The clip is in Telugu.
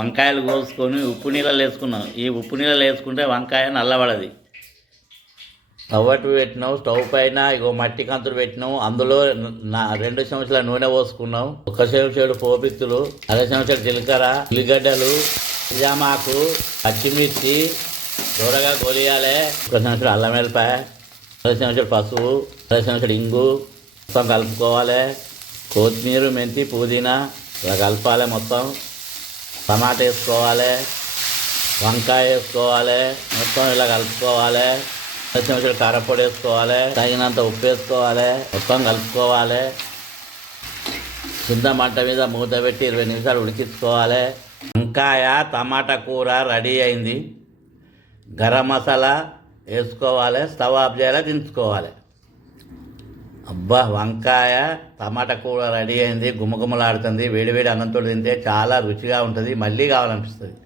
వంకాయలు కోసుకొని ఉప్పు నీళ్ళలో వేసుకున్నాం. ఈ ఉప్పు నీళ్ళలో వేసుకుంటే వంకాయ నల్లబడది. స్టవ్ పెట్టినాం. స్టవ్ పైన ఇగో మట్టి కంతులు పెట్టినాం. అందులో 2 చెంచాల నూనె పోసుకున్నాం. 1 చెంచాడు పోపిత్తులు, 1/2 చెంచాడు జీలకర్ర, ఉల్లిగడ్డలు, నిజామాకు, పచ్చిమిర్చి దూరగా కొలియాలి. 1 చెంచాడు అల్లం వెల్లిపాయ, 1/2 చెంచాడు పసుపు, 1/2 చెంచాడు ఇంగు మొత్తం కలుపుకోవాలి. కొత్తిమీర, మెంతి, పుదీనా ఇలా కలపాలి. మొత్తం టమాటా వేసుకోవాలి, వంకాయ వేసుకోవాలి, మొత్తం ఇలా కలుపుకోవాలి. 1 చెంచాడు కారపొడి వేసుకోవాలి, తగినంత ఉప్పు వేసుకోవాలి, మొత్తం కలుపుకోవాలి. కింద మంట మీద మూత పెట్టి 20 నిమిషాలు ఉడికించుకోవాలి. వంకాయ టమాటా కూర రెడీ అయింది. గరం మసాలా వేసుకోవాలి, స్టవ్ ఆఫ్ చేయాలి, దించుకోవాలి. అబ్బా, వంకాయ టమాటా కూర రెడీ అయింది. గుమ్మగుమ్మలాడుతుంది. వేడివేడి అన్నంతో తింటే చాలా రుచిగా ఉంటుంది. మళ్ళీ కావాలనిపిస్తుంది.